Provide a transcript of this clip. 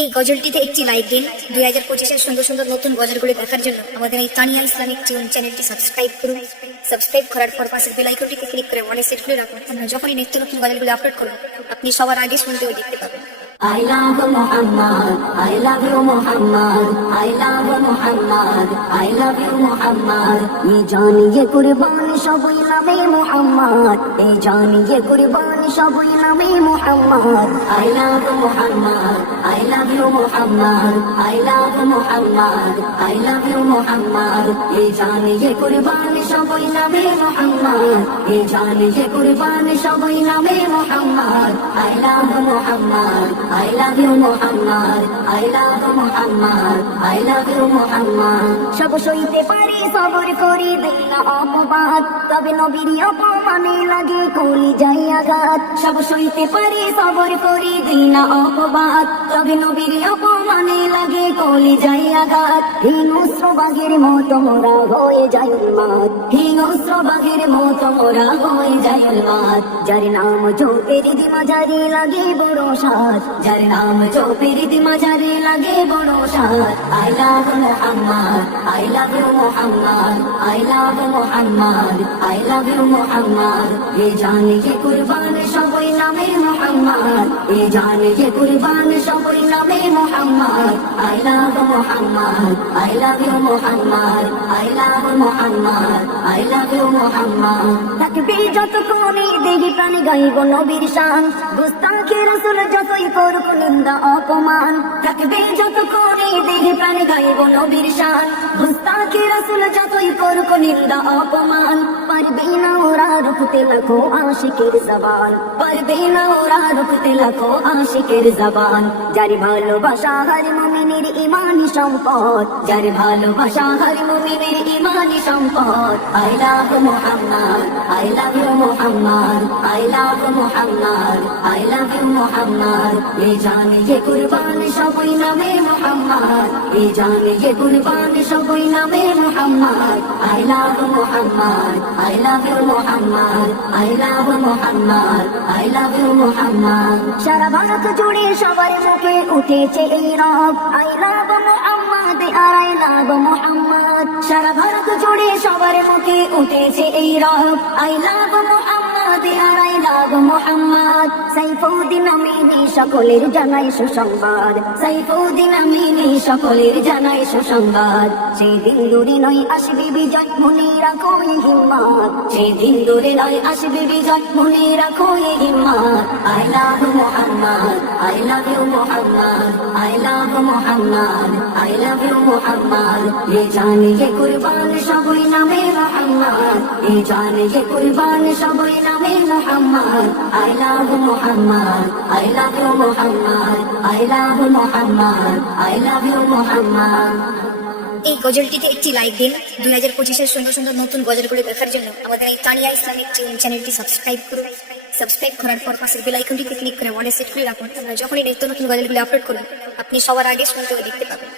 এই গজলটিতে একটি লাইক দিন। 2025-এর সুন্দর সুন্দর নতুন গজলগুলি দেখার জন্য আমাদের এই তানিয়া ইসলামিক টিউন চ্যানেলটি সাবস্ক্রাইব করুন। সাবস্ক্রাইব করার পর পাশের বেল আইকনটিতে ক্লিক করে অনে সেট করে রাখুন। আমরা যখনই নিত্য নতুন গজলগুলি আপলোড করব আপনি সবার আগে শুনতে ও দেখতে পাবেন। I love Muhammad, I love you Muhammad, I love Muhammad, I love you Muhammad. ये जान ये कुर्बान शबुई नबी Muhammad, ये जान ये कुर्बान शबुई नबी Muhammad. I love Muhammad, I love you Muhammad, I love Muhammad, I love you Muhammad. ये जान ये कुर्बान शबुई नबी Muhammad, ये जान ये कुर्बान शबुई नबी Muhammad. I love Muhammad, I love you Muhammad, I love Muhammad, I love you Muhammad. সব সইতে পারি সবর করি দেই না অপবাদ, তবে নবীর অপমানে লাগে কলি যাই আঘাত। সব সইতে পারি সবর করি দেই না অপবাদ, তবে নবীর অপমানে লাগে কলি যাই আঘাত। হিংস্র বাঘের মতো মোরা হয়ে যায় উন্মাদ, হিংস্র বাঘের মতো মোরা হয়ে যায় উন্মাদ। যার নাম জপের দিমা জারি লাগে বড় সাজ, যার নাম জপের দিমা জারি লাগে বড় সাজ। I love Muhammad, I love you Muhammad, I love Muhammad, I love you Muhammad. ये जान ये कुर्बान सबै नामे Muhammad, ये जान ये कुर्बान सबै नामे Muhammad. I love Muhammad, I love you Muhammad, I love Muhammad, I love you Muhammad. তাকবীর যত কোনে দেহি প্রাণে গাইব নবীর শান, গুস্তাখে রাসূল যতই করুক নিন্দা অপমান। তাকবীর যত কোনে দেহি প্রাণে গাইব নবীর শান, গুস্তাখে রাসূল যতই করুক নিন্দা অপমান। পারবে না ওরা রুখতে লাখো আশিকের জবান, পারবে না ওরা রুখতে লাখো আশিকের জবান। যার ভালোবাসা হর মুমিনের ইমানি সম্পদ, যার ভালোবাসা হর মুমিনের ইমানি সম্পদ। I love Muhammad, I love you Muhammad, I love Muhammad, I love you Muhammad. ये जान ये कुर्बान सबै नामे Muhammad, ये जान ये कुर्बान सबै नामे Muhammad. I love Muhammad, I love you Muhammad, I love Muhammad, I love you Muhammad. সারা ভারত জুড়ে সবার মুখে উঠেছে এই রব, I love Muhammad R I love Muhammad. সারা ভারত জুড়ে সবার মুখে উঠেছে এই রব, I love Muhammad R I love Muhammad. Saifuddin Amini সকলের জানাই সুসংবাদ, সাইফুদ্দিন আমিনী সকলের জানাই সুসংবাদ। সেই দিন দূরে নয় আসবে বিজয় মনে রাখো এই হিম্মত, সেই দিন দূরে নয় আসবে বিজয় মনে রাখো এই হিম্মত। I love Muhammad, I love you Muhammad, I love Muhammad, I love you Muhammad. ये जान ये कुर्बान सबै नामे Muhammad, ये जान ये कुर्बान सबै नामे Muhammad. I love Muhammad, I love you Muhammad, I love Muhammad, I love you Muhammad. এই গজলটিতে একটি লাইক দিন। 2025-এর সুন্দর সুন্দর নতুন গজলগুলি দেখার জন্য আমাদের এই তানিয়া ইসলামিক টিউন চ্যানেলটি সাবস্ক্রাইব করুন। সাবস্ক্রাইব করার পর পাশের বেল আইকনটিতে ক্লিক করে অনে সেট করে রাখুন। আমরা যখনই নিত্য নতুন গজলগুলি আপলোড করব আপনি সবার আগে শুনতে ও দেখতে পাবেন।